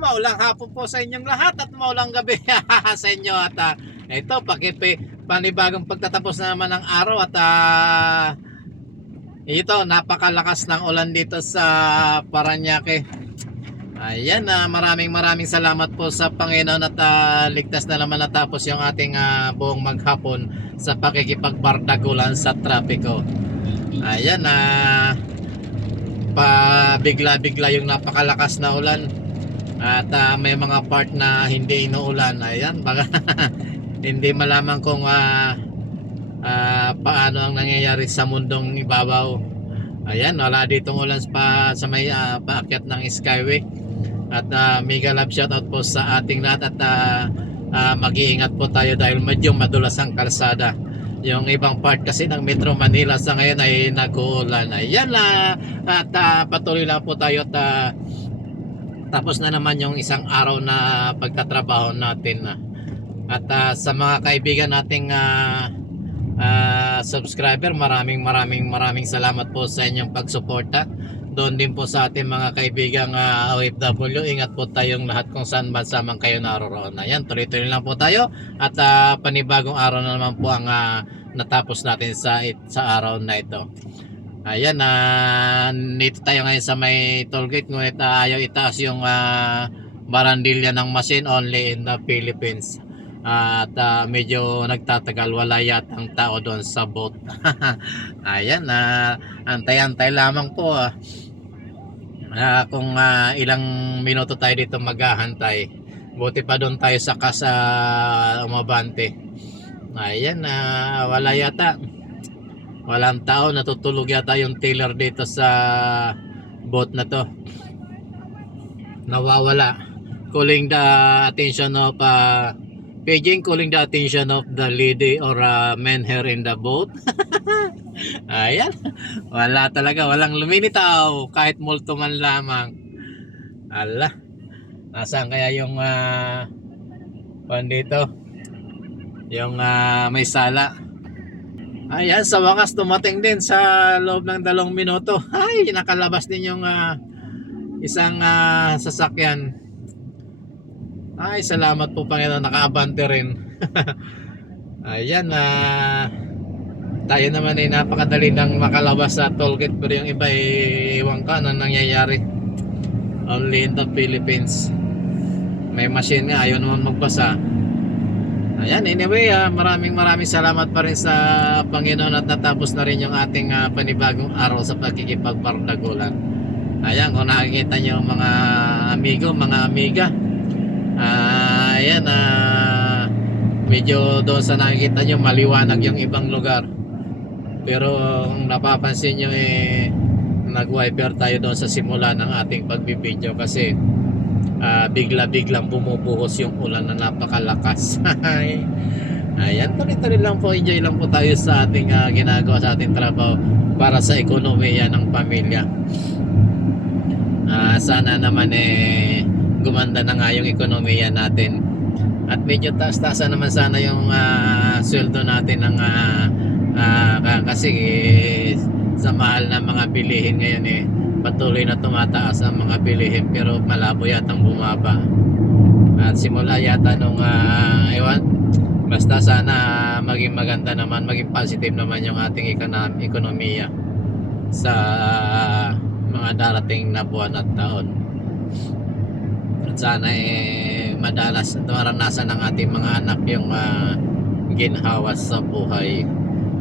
Maulang hapon po sa inyong lahat at maulang gabi sa inyo at ito panibagong pagtatapos na naman ng araw at ito napakalakas ng ulan dito sa Parañaque. Ayan, maraming salamat po sa Panginoon at ligtas na naman natapos yung ating buong maghapon sa pakikipagbardagulan sa trapiko. Ayan, bigla yung napakalakas na ulan at may mga part na hindi inuulan. Ayan, baka hindi malaman kung paano ang nangyayari sa mundong ibabaw. Ayan, wala ditong ulan pa sa may paakyat ng Skyway. At mega love shoutout po sa ating lahat at mag-iingat po tayo dahil medyo madulas ang kalsada. Yung ibang part kasi ng Metro Manila sa ngayon ay nag-uulan. Ayan at patuloy lang po tayo at tapos na naman yung isang araw na pagtatrabaho natin. At sa mga kaibigan nating subscriber, maraming salamat po sa inyong pagsuporta. Doon din po sa ating mga kaibigang OFW, ingat po tayong lahat kung saan bansa man kayo naroroon. Ayan, tuloy-tuloy lang po tayo at panibagong araw na naman po ang natapos natin sa araw na ito. Ayan, dito tayo ngayon sa may tollgate, ngunit ayaw itaas yung barandilya ng machine, only in the Philippines. At medyo nagtatagal, wala yatang tao doon sa boat. Ayan, antay-antay lamang po kung ilang minuto tayo dito maghahantay. Buti pa doon tayo sa Casa Umabante. Ayan, wala yata, walang tao, natutulog yata yung tiller dito sa boat na to. Nawawala, calling the attention of Beijing, calling the attention of the lady or men here in the boat. Ayan, wala talaga, walang luminitaw kahit multo man lamang. Ala, nasaan kaya yung dito, yung may sala. Ayan, sa wakas tumating din sa loob ng 2 minuto. Ay, nakalabas din yung isang sasakyan. Ay, salamat po Panginoon, nakaabante rin. Ayan, tayo naman ay napakadali nang makalabas sa tollgate, pero yung iba ay iwan ka na nangyayari. Only in the Philippines. May machine nga, ayaw naman magbasa. Ayan, anyway, maraming salamat pa rin sa Panginoon at natapos na rin yung ating panibagong araw sa pagkikipagbardagulan. Ayan, kung nakikita nyo mga amigo, mga amiga, ayan, medyo doon sa nakikita nyo maliwanag yung ibang lugar, pero kung napapansin nyo nag-wiper tayo doon sa simula ng ating pagbibideo kasi biglang bumubuhos yung ulan na napakalakas. Ayan, tuloy lang po, enjoy lang po tayo sa ating ginagawa sa ating trabaho para sa ekonomiya ng pamilya. Sana naman gumanda na nga yung ekonomiya natin at medyo taas-taasan naman sana yung sweldo natin ng kasi sa mahal na mga bilihin ngayon patuloy na tumataas ang mga bilihin pero malabo yatang bumaba at simula yata nung ewan, basta sana maging maganda naman, maging positive naman yung ating ekonomiya sa mga darating na buwan at taon. At sana madalas maranasan ng ating mga anak yung ginhawa sa buhay.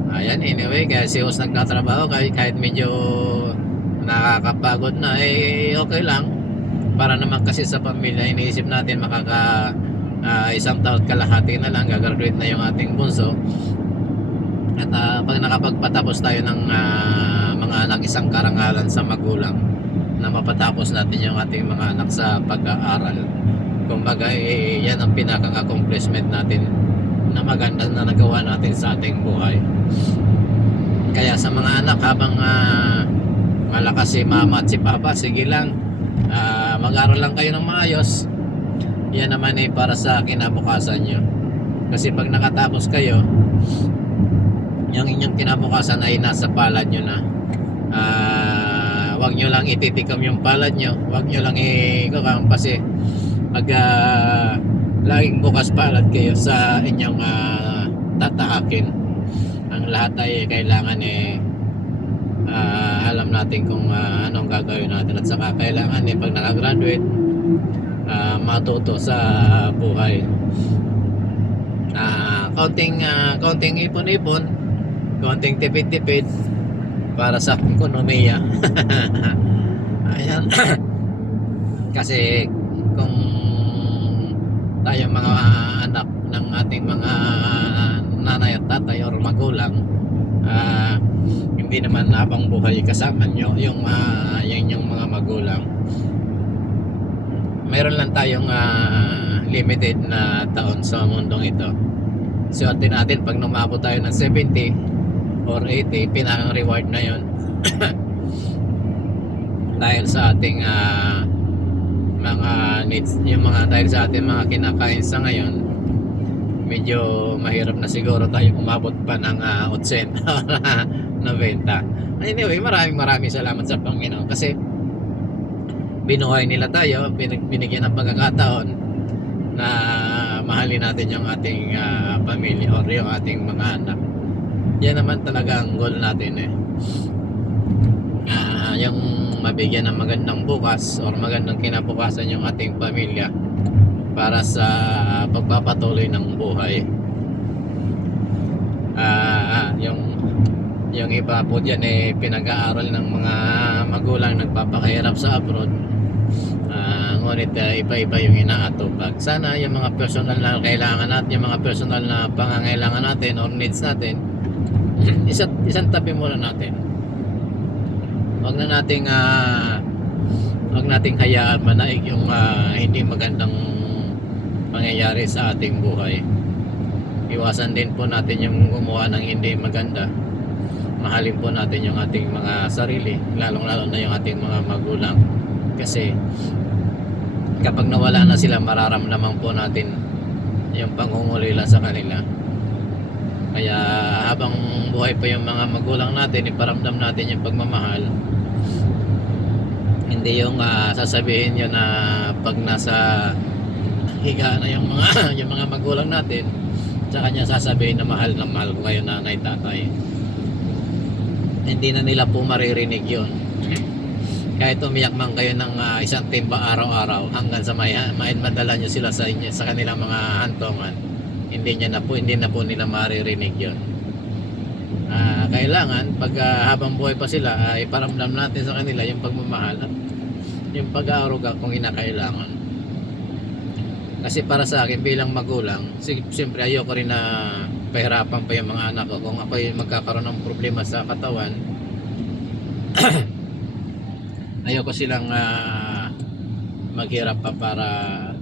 Ayan, anyway, kasi us nagtatrabaho kahit medyo nakakapagod na okay lang, para naman kasi sa pamilya. Iniisip natin isang taon kalahati na lang gagraduate na yung ating bunso at pag nakapagpatapos tayo ng mga anak, isang karangalan sa magulang na mapatapos natin yung ating mga anak sa pag-aaral. Kumbaga yan ang pinaka-accomplishment natin na maganda na nagawa natin sa ating buhay. Kaya sa mga anak, habang malakas si mama at si papa, sige lang, mag-aral lang kayo ng maayos. Yan naman para sa kinabukasan nyo. Kasi pag nakatapos kayo, yung inyong kinabukasan ay nasa palad nyo na. wag nyo lang ititikom yung palad nyo, wag nyo lang kasi pag laging bukas palad kayo sa inyong tatahakin. Ang lahat ay kailangan alam natin kung anong gagawin natin, at saka kailangan pag nakagraduate matuto sa buhay. Kaunting ipon-ipon, kaunting tipid-tipid para sa ekonomiya. Ayan. Kasi kung tayong mga anak ng ating mga nanay at tatay or magulang, hindi naman habang buhay kasama nyo yung mga magulang, mayroon lang tayong limited na taon sa mundong ito. Swerte natin pag numabot tayo ng 70 or 80, pinakang reward na yon. Dahil sa ating mga needs, dahil sa ating mga kinakain sa ngayon, medyo mahirap na siguro tayo umabot pa ng 80 na benta. Anyway, maraming salamat sa Panginoon kasi binuhay nila tayo, binigyan ng pagkakataon na mahalin natin yung ating pamilya or yung ating mga anak. Yan naman talaga ang goal natin yung mabigyan ng magandang bukas or magandang kinabukasan yung ating pamilya para sa pagpapatuloy ng buhay. Yung iba po dyan pinag-aaral ng mga magulang, nagpapakahirap sa abroad, ngunit iba-iba yung inaatupag. Sana yung mga personal na kailangan natin, yung mga personal na pangangailangan natin or needs natin, isang tabi muna natin. Wag nating hayaan manaig yung hindi magandang pangyayari sa ating buhay. Iwasan din po natin yung gumawa ng hindi maganda. Mahalin po natin yung ating mga sarili, lalong-lalo na yung ating mga magulang, kasi kapag nawala na sila, mararamdaman po natin yung pangungulila sa kanila. Kaya habang buhay pa yung mga magulang natin, iparamdam natin yung pagmamahal. Hindi yung sasabihin nyo na pag nasa higa na yung mga magulang natin, sa kanya sasabihin na mahal ko kayo, nanay, tatay. Hindi na nila po maririnig yun. Kahit umiyak man kayo ng isang timba araw-araw hanggang sa madala nyo sila sa kanilang mga hantungan, hindi na po nila maririnig yun. Kailangan pag habang buhay pa sila, iparamdam natin sa kanila yung pagmamahal at yung pag-aaruga kung kinakailangan. Kasi para sa akin bilang magulang, siyempre ayoko rin na pahirapan pa yung mga anak ko. Kung ako magkakaroon ng problema sa katawan, ayoko silang maghirap pa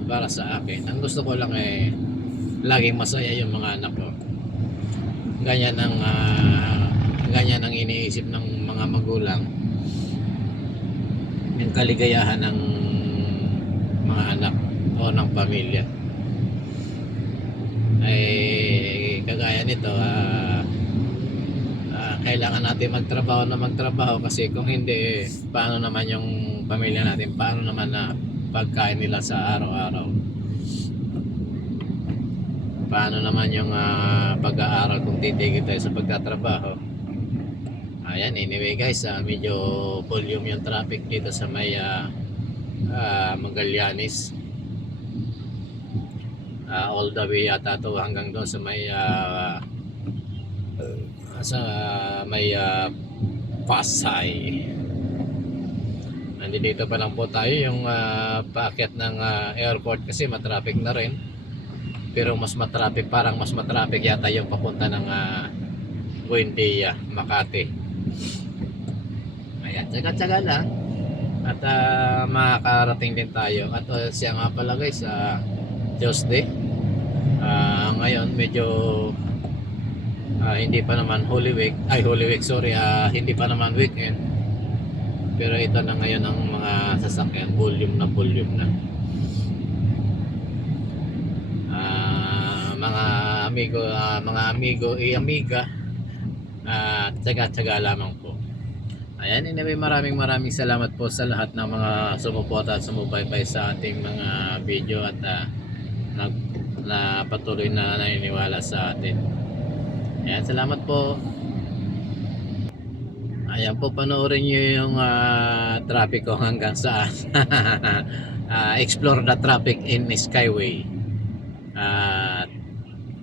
para sa akin. Ang gusto ko lang laging masaya yung mga anak ko. Ganyan ang iniisip ng mga magulang, yung kaligayahan ng mga anak o ng pamilya. Kagaya nito, kailangan natin magtrabaho kasi kung hindi, paano naman yung pamilya natin, paano naman na pagkain nila sa araw-araw, paano naman yung pag-aaral kung titigil tayo sa pagtatrabaho. Ayan, anyway guys, medyo volume yung traffic dito sa may Magallanes, all the way yata to hanggang doon sa may Pasay. Nandito pa lang po tayo yung paakyat ng airport kasi matraffic na rin, pero mas matraffic yata yung papunta ng Buendia, Makati. Ayan, tsaga-tsaga lang at makakarating din tayo. At siya nga pala guys, Tuesday, ngayon medyo hindi pa naman Holy Week, hindi pa naman weekend, pero ito na ngayon ang mga sasakyan, volume na mga amigo amiga, tsaga-tsaga lamang po. Ayan, anyway, maraming salamat po sa lahat ng mga sumuporta at sumubaybay sa ating mga video at nag, na patuloy na naniniwala sa atin. Ayan, salamat po. Ayan po, panoorin nyo yung traffic ko hanggang saan. Explore the traffic in Skyway.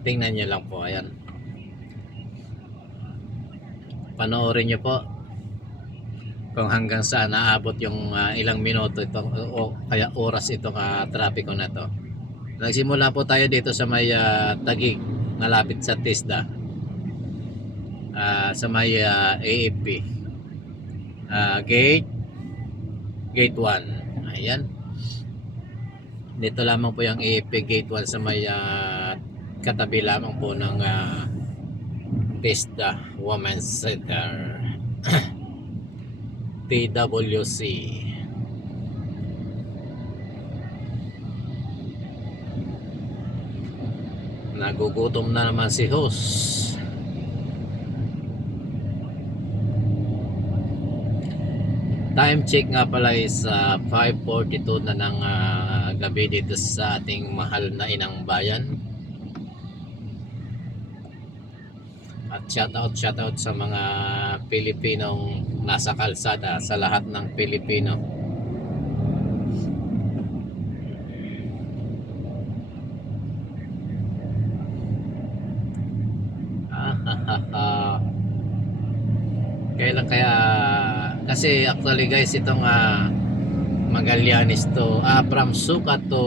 Tingnan nyo lang po, ayan. Panoorin nyo po kung hanggang saan naabot yung ilang minuto ito o kaya oras itong trapiko na to. Nagsimula po tayo dito sa may Taguig, malapit sa TISDA, sa may AFP gate 1. Ayan, dito lamang po yung AFP gate 1 sa may katabi lamang po ng TISDA Women's Center. TWC. Nagugutom na naman si host. Time check nga pala is 5:42 na ng gabi dito sa ating mahal na inang bayan. At shoutout sa mga Pilipinong nasa kalsada, sa lahat ng Pilipino. Kailan kaya, kasi actually guys, itong Magallanes to, from Sucat to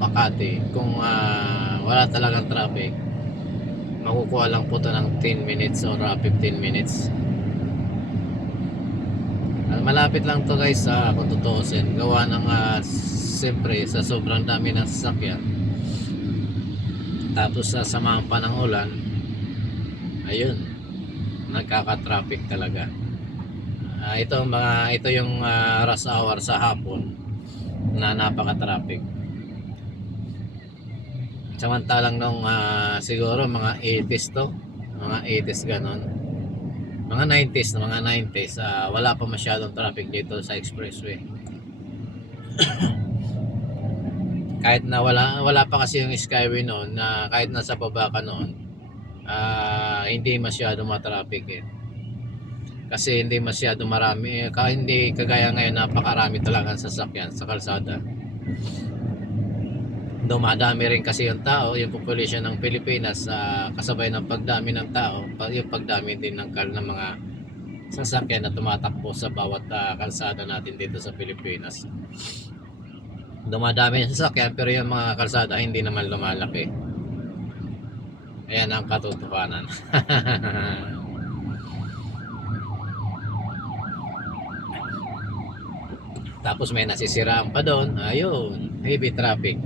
Makati, kung wala talagang traffic, makukuha lang po to ng 10 minutes or 15 minutes. Malapit lang to guys, kung tutuusin, gawa ng siyempre sa sobrang dami ng sasakyan, tapos sa samahan pa ng ulan, ayun, nagkaka-traffic talaga. Ito yung rush hour sa hapon na napaka-traffic. Samantalang nung siguro mga 80s to, mga 80s ganon, mga 90s, wala pa masyadong traffic dito sa expressway. Kahit na wala pa kasi yung Skyway noon, na kahit nasa baba ka noon, hindi masyadong matraffic eh. Kasi hindi masyado marami, hindi kagaya ngayon napakarami talaga sasakyan sa kalsada. Dumadami rin kasi yung tao, yung population ng Pilipinas, kasabay ng pagdami ng tao, yung pagdami din ng mga sasakyan na tumatakbo sa bawat kalsada natin dito sa Pilipinas. Dumadami yung sasakyan pero yung mga kalsada hindi naman lumalaki. Ayan ang katotohanan. Tapos may nasisiraan pa doon, ayun, heavy traffic.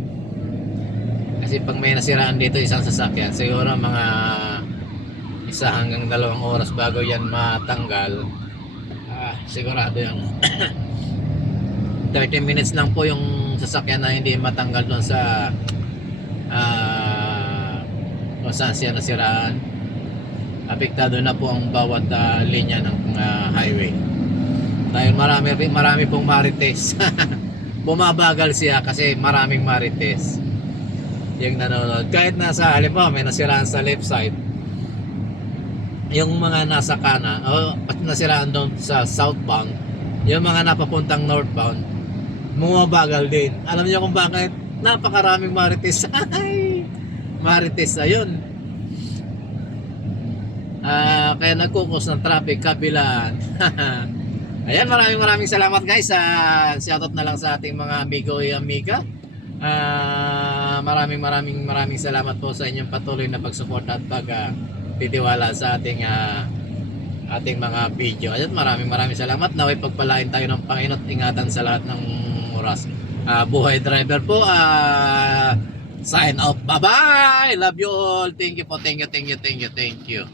Kasi pag may nasiraan dito isang sasakyan, siguro mga 1 hanggang 2 oras bago yan matanggal. Sigurado yung 30 minutes lang po yung sasakyan na hindi matanggal doon sa kung saan siya nasiraan. Apektado na po ang bawat linya ng highway. Dahil marami pong marites. Bumabagal siya kasi maraming marites yung nanonood. Kahit nasa halimbawa may nasiraan sa left side, yung mga nasa kanan o nasiraan doon sa southbound, yung mga napapuntang northbound, bumabagal din. Alam niyo kung bakit? Napakaraming marites. Marites, ayun. Kaya nagkukos ng traffic kabilaan. Ayan, maraming salamat guys. Shoutout na lang sa ating mga amigo y amiga. Maraming salamat po sa inyong patuloy na pagsuporta at pagtitiwala sa ating mga video. Ayan, maraming salamat. Naway pagpalain tayo ng Panginoon at ingatan sa lahat ng oras. Buhay driver po. Sign off. Bye bye. Love you all. Thank you.